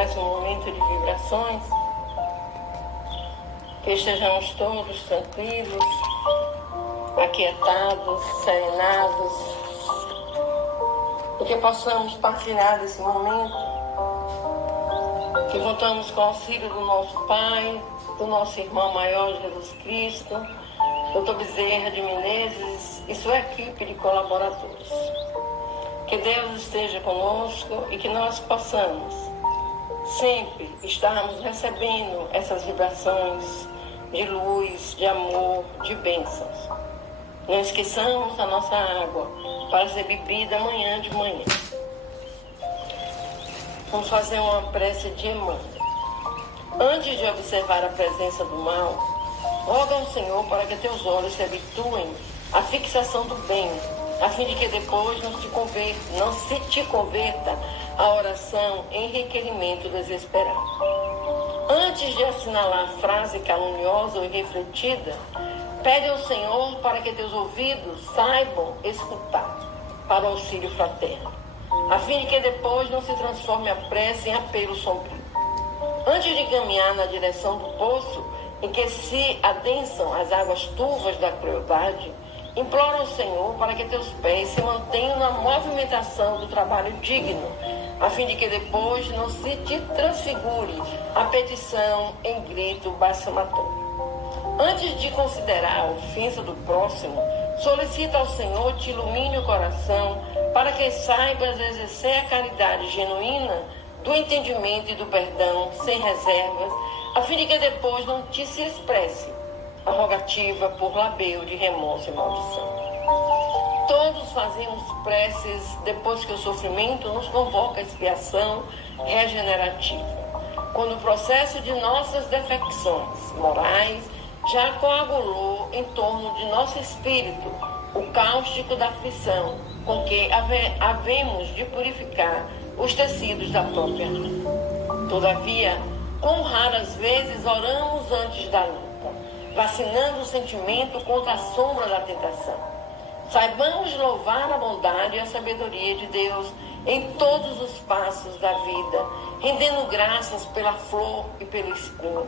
mais um momento de vibrações, que estejamos todos tranquilos, aquietados, serenados, e que possamos partilhar desse momento, que contamos com o auxílio do nosso Pai, do nosso irmão maior Jesus Cristo, Dr. Bezerra de Menezes e sua equipe de colaboradores. Que Deus esteja conosco e que nós possamos sempre estarmos recebendo essas vibrações de luz, de amor, de bênçãos. Não esqueçamos a nossa água para ser bebida amanhã de manhã. Vamos fazer uma prece de Emmanuel. Antes de observar a presença do mal, roga ao Senhor para que teus olhos se habituem à fixação do bem, a fim de que depois não se te converta a oração em requerimento desesperado. Antes de assinalar a frase caluniosa ou irrefletida, pede ao Senhor para que teus ouvidos saibam escutar para o auxílio fraterno, a fim de que depois não se transforme a prece em apelo sombrio. Antes de caminhar na direção do poço em que se adensam as águas turvas da crueldade, implora ao Senhor para que teus pés se mantenham na movimentação do trabalho digno, a fim de que depois não se te transfigure a petição em grito blasfematório. Antes de considerar a ofensa do próximo, solicita ao Senhor te ilumine o coração para que saibas exercer a caridade genuína do entendimento e do perdão sem reservas, a fim de que depois não te se expresse a rogativa por labeu de remorso e maldição. Todos fazemos preces depois que o sofrimento nos convoca a expiação regenerativa, quando o processo de nossas defecções morais já coagulou em torno de nosso espírito o cáustico da aflição com que havemos de purificar os tecidos da própria alma. Todavia, quão raras vezes oramos antes da luta, vacinando o sentimento contra a sombra da tentação. Saibamos louvar a bondade e a sabedoria de Deus em todos os passos da vida, rendendo graças pela flor e pelo espinho,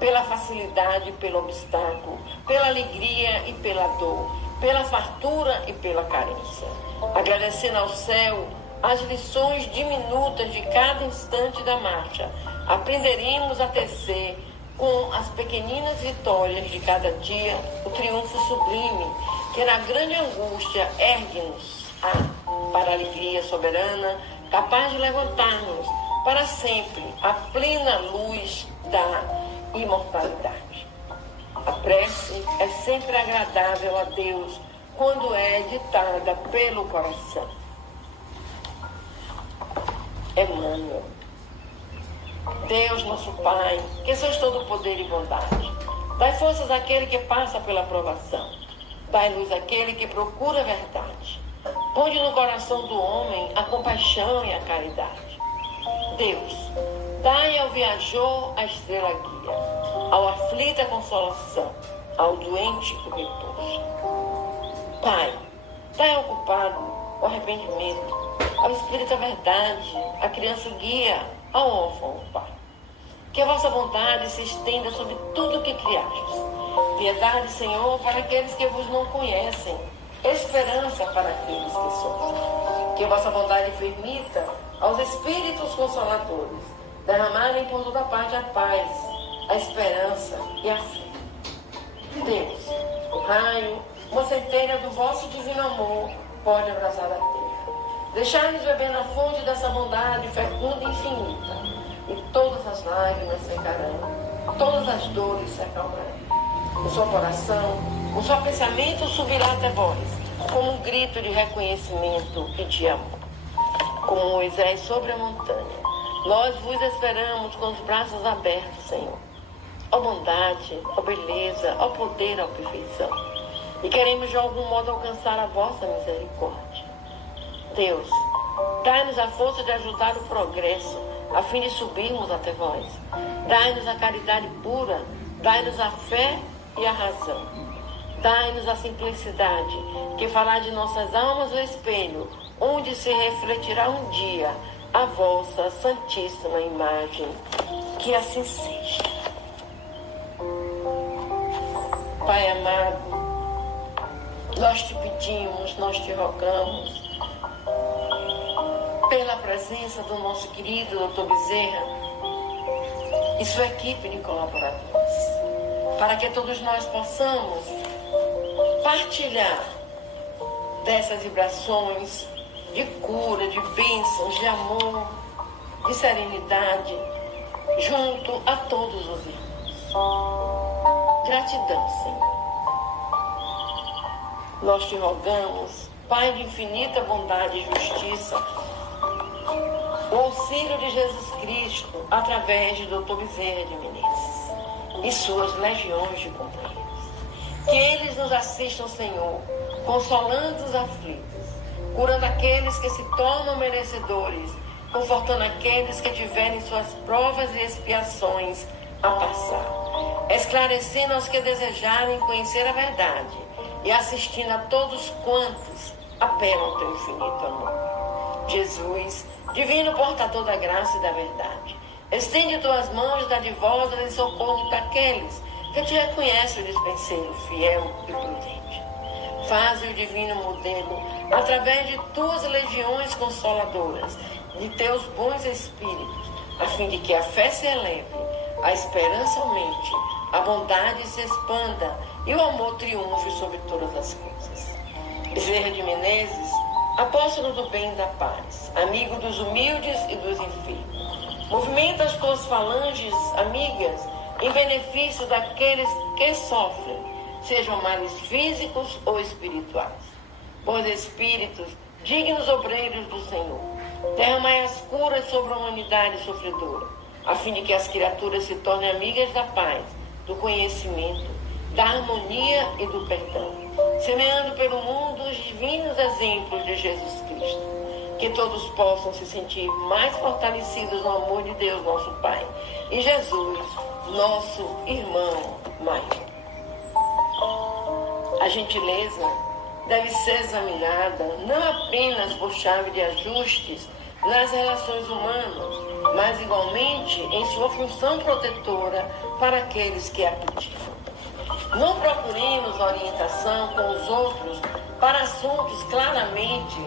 pela facilidade e pelo obstáculo, pela alegria e pela dor, pela fartura e pela carência. Agradecendo ao céu as lições diminutas de cada instante da marcha, aprenderemos a tecer com as pequeninas vitórias de cada dia o triunfo sublime que na grande angústia ergue-nos para a alegria soberana, capaz de levantar-nos para sempre à plena luz da imortalidade. A prece é sempre agradável a Deus quando é ditada pelo coração. Emmanuel. Deus, nosso Pai, que sois todo poder e bondade, dai forças àquele que passa pela provação, dai luz àquele que procura a verdade, ponde no coração do homem a compaixão e a caridade. Deus, dai ao viajor a estrela guia, ao aflito a consolação, ao doente o repouso. Pai, dai ao culpado o arrependimento, ao espírito a verdade, a criança guia, ao órfão o pai. Que a vossa bondade se estenda sobre tudo o que criastes. Piedade, Senhor, para aqueles que vos não conhecem, esperança para aqueles que sofrem. Que a vossa bondade permita aos espíritos consoladores derramarem por toda parte a paz, a esperança e a fé. Deus, o raio, uma centelha do vosso divino amor pode abrasar a terra. Deixai-nos beber na fonte dessa bondade fecunda e infinita, e todas as lágrimas secarão, todas as dores se acalmarão. O seu coração, o seu pensamento subirá até vós, como um grito de reconhecimento e de amor. Como Moisés sobre a montanha, nós vos esperamos com os braços abertos, Senhor. Ó bondade, ó beleza, ó poder, ó perfeição. E queremos de algum modo alcançar a vossa misericórdia. Deus, dai-nos a força de ajudar o progresso, a fim de subirmos até vós. Dai-nos a caridade pura, dai-nos a fé e a razão. Dai-nos a simplicidade, que fará de nossas almas o espelho, onde se refletirá um dia a vossa santíssima imagem. Que assim seja. Pai amado, nós te pedimos, nós te rogamos, pela presença do nosso querido Dr. Bezerra e sua equipe de colaboradores, para que todos nós possamos partilhar dessas vibrações de cura, de bênçãos, de amor, de serenidade, junto a todos os irmãos. Gratidão, Senhor. Nós te rogamos, Pai de infinita bondade e justiça, o auxílio de Jesus Cristo através de Dr. Bezerra de Menezes e suas legiões de companheiros. Que eles nos assistam, Senhor, consolando os aflitos, curando aqueles que se tornam merecedores, confortando aqueles que tiverem suas provas e expiações a passar, esclarecendo aos que desejarem conhecer a verdade e assistindo a todos quantos apelam ao teu infinito amor. Jesus, divino portador da graça e da verdade, estende tuas mãos dadivosas em socorro daqueles que te reconhecem o dispenseiro fiel e prudente. Faze o divino modelo através de tuas legiões consoladoras, de teus bons espíritos, a fim de que a fé se eleve, a esperança aumente, a bondade se expanda e o amor triunfe sobre todas as coisas. Bezerra de Menezes, apóstolo do bem e da paz, amigo dos humildes e dos enfermos, movimenta as tuas falanges amigas em benefício daqueles que sofrem, sejam males físicos ou espirituais. Bons espíritos, dignos obreiros do Senhor, derramai as curas sobre a humanidade sofredora, a fim de que as criaturas se tornem amigas da paz, do conhecimento, da harmonia e do perdão, semeando pelo mundo os divinos exemplos de Jesus Cristo. Que todos possam se sentir mais fortalecidos no amor de Deus, nosso Pai, e Jesus, nosso irmão maior. A gentileza deve ser examinada não apenas por chave de ajustes nas relações humanas, mas igualmente em sua função protetora para aqueles que a praticam. Não procuremos orientação com os outros para assuntos claramente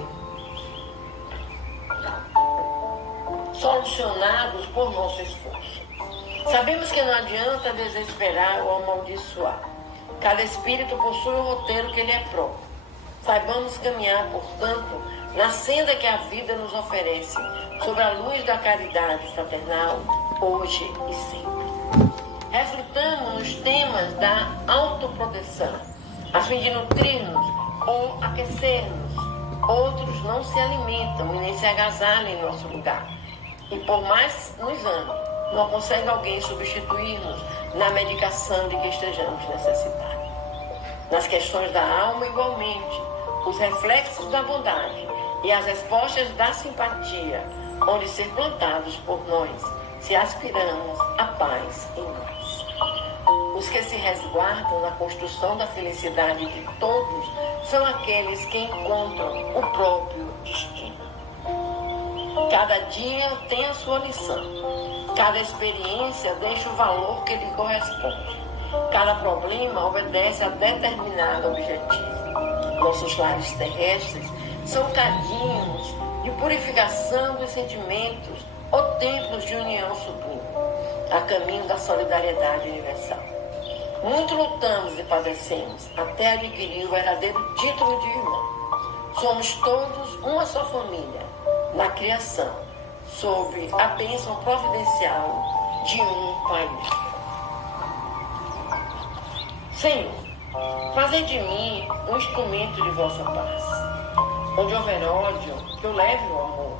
solucionados por nosso esforço. Sabemos que não adianta desesperar ou amaldiçoar. Cada espírito possui um roteiro que lhe é próprio. Saibamos caminhar, portanto, na senda que a vida nos oferece, sobre a luz da caridade fraternal, hoje e sempre. Reflitamos nos temas da autoproteção, a fim de nutrir-nos ou aquecer-nos. Outros não se alimentam e nem se agasalham em nosso lugar. E por mais nos ame, não consegue alguém substituir-nos na medicação de que estejamos necessitados. Nas questões da alma, igualmente, os reflexos da bondade e as respostas da simpatia hão de ser plantados por nós, se aspiramos à paz em nós. Os que se resguardam na construção da felicidade de todos são aqueles que encontram o próprio destino. Cada dia tem a sua lição. Cada experiência deixa o valor que lhe corresponde. Cada problema obedece a determinado objetivo. Nossos lares terrestres são cadinhos de purificação dos sentimentos ou templos de união sublime, a caminho da solidariedade universal. Muito lutamos e padecemos até adquirir o verdadeiro título de irmão. Somos todos uma só família na criação, sob a bênção providencial de um Pai. Senhor, fazei de mim um instrumento de vossa paz. Onde houver ódio, que eu leve o amor.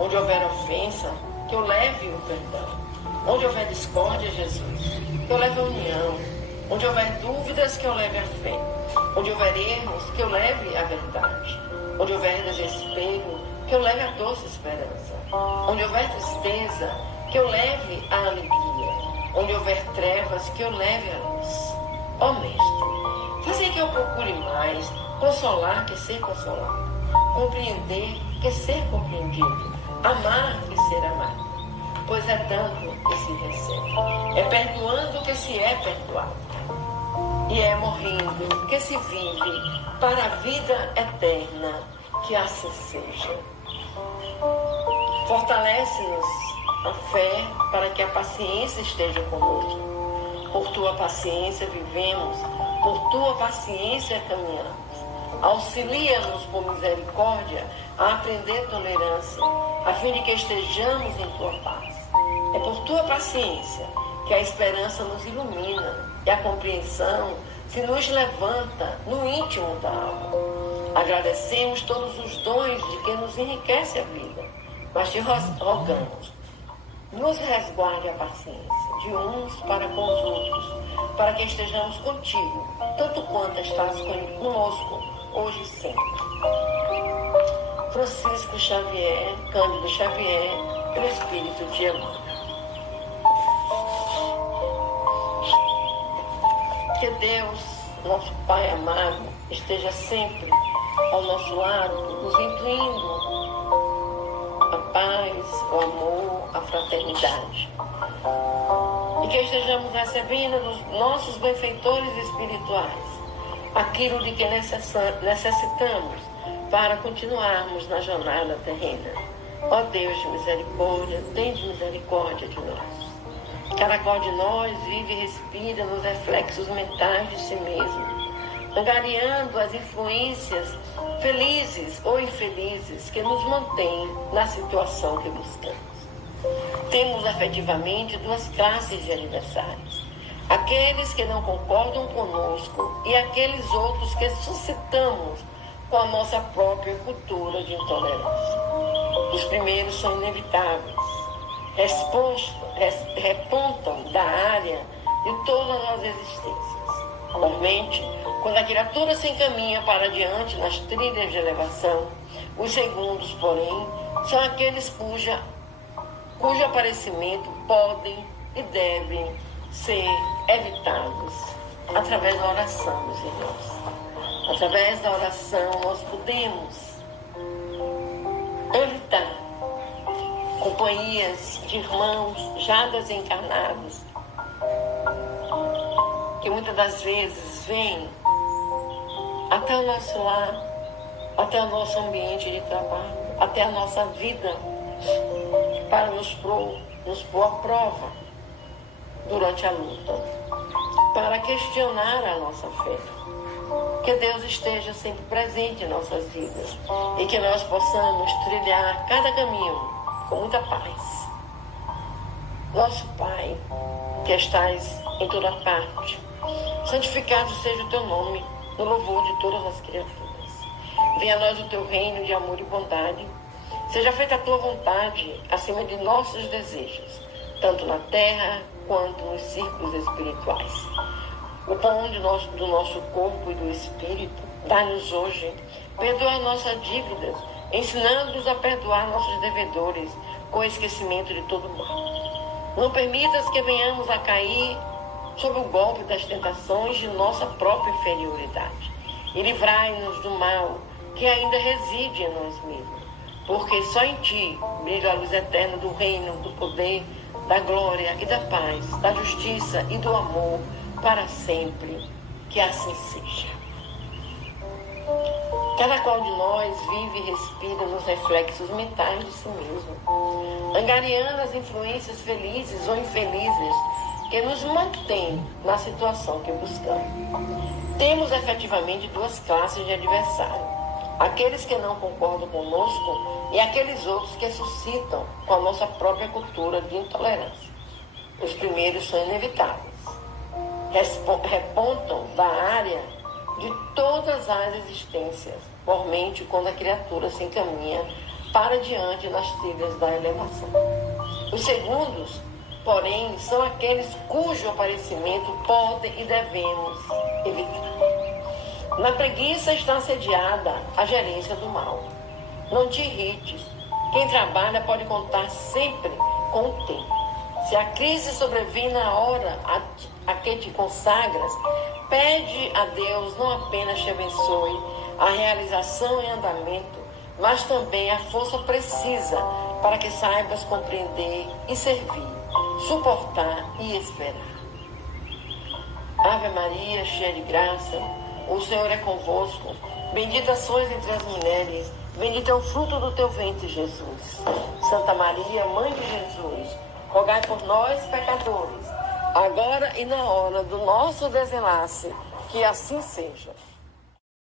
Onde houver ofensa, que eu leve o perdão. Onde houver discórdia, Jesus, que eu leve a união. Onde houver dúvidas, que eu leve a fé. Onde houver erros, que eu leve a verdade. Onde houver desespero, que eu leve a doce esperança. Onde houver tristeza, que eu leve a alegria. Onde houver trevas, que eu leve a luz. Ó Mestre, fazei que eu procure mais consolar que ser consolado, compreender que ser compreendido, amar e ser amado, pois é dando que se recebe, é perdoando que se é perdoado, e é morrendo que se vive para a vida eterna, que assim seja. Fortalece-nos a fé para que a paciência esteja conosco. Por tua paciência vivemos, por tua paciência caminhamos. Auxilia-nos por misericórdia a aprender tolerância, a fim de que estejamos em tua paz. É por tua paciência que a esperança nos ilumina e a compreensão se nos levanta no íntimo da alma. Agradecemos todos os dons de quem nos enriquece a vida, mas te rogamos, nos resguarde a paciência de uns para com os outros, para que estejamos contigo, tanto quanto estás conosco, hoje e sempre. Francisco Xavier, Cândido Xavier, pelo Espírito de Emmanuel. Que Deus, nosso Pai amado, esteja sempre ao nosso lado, nos incluindo a paz, o amor, a fraternidade. E que estejamos recebendo dos nossos benfeitores espirituais aquilo de que necessitamos para continuarmos na jornada terrena. Ó Deus de misericórdia, tende misericórdia de nós. Cada qual de nós vive e respira nos reflexos mentais de si mesmo, angariando as influências felizes ou infelizes que nos mantêm na situação que buscamos. Temos efetivamente duas classes de adversários: aqueles que não concordam conosco e aqueles outros que suscitamos com a nossa própria cultura de intolerância. Os primeiros são inevitáveis, repontam da área de todas as existências. Normalmente, quando a criatura se encaminha para diante nas trilhas de elevação, os segundos, porém, são aqueles cujo aparecimento podem e devem ser evitados através da oração, meus irmãos. Através da oração nós podemos evitar companhias de irmãos já desencarnados, que muitas das vezes vêm até o nosso lar, até o nosso ambiente de trabalho, até a nossa vida, para nos pôr à prova durante a luta, para questionar a nossa fé. Que Deus esteja sempre presente em nossas vidas e que nós possamos trilhar cada caminho com muita paz. Nosso Pai, que estás em toda parte, santificado seja o teu nome, no louvor de todas as criaturas. Venha a nós o teu reino de amor e bondade. Seja feita a tua vontade acima de nossos desejos, tanto na terra quanto nos círculos espirituais. O pão do nosso corpo e do espírito, dá-nos hoje. Perdoa nossas dívidas, ensinando-nos a perdoar nossos devedores, com esquecimento de todo mal. Não permitas que venhamos a cair sob o golpe das tentações de nossa própria inferioridade. E livrai-nos do mal que ainda reside em nós mesmos, porque só em ti brilha a luz eterna do reino, do poder, da glória e da paz, da justiça e do amor, para sempre, que assim seja. Cada qual de nós vive e respira nos reflexos mentais de si mesmo, angariando as influências felizes ou infelizes que nos mantêm na situação que buscamos. Temos efetivamente duas classes de adversário: aqueles que não concordam conosco e aqueles outros que suscitam com a nossa própria cultura de intolerância. Os primeiros são inevitáveis, repontam da área de todas as existências, mormente quando a criatura se encaminha para diante nas trilhas da elevação. Os segundos, porém, são aqueles cujo aparecimento podem e devemos evitar. Na preguiça está sediada a gerência do mal. Não te irrites. Quem trabalha pode contar sempre com o tempo. Se a crise sobrevém na hora a que te consagras, pede a Deus não apenas te abençoe a realização em andamento, mas também a força precisa para que saibas compreender e servir, suportar e esperar. Ave Maria, cheia de graça, o Senhor é convosco. Bendita sois entre as mulheres, bendito é o fruto do teu ventre, Jesus. Santa Maria, Mãe de Jesus, rogai por nós, pecadores, agora e na hora do nosso desenlace, que assim seja.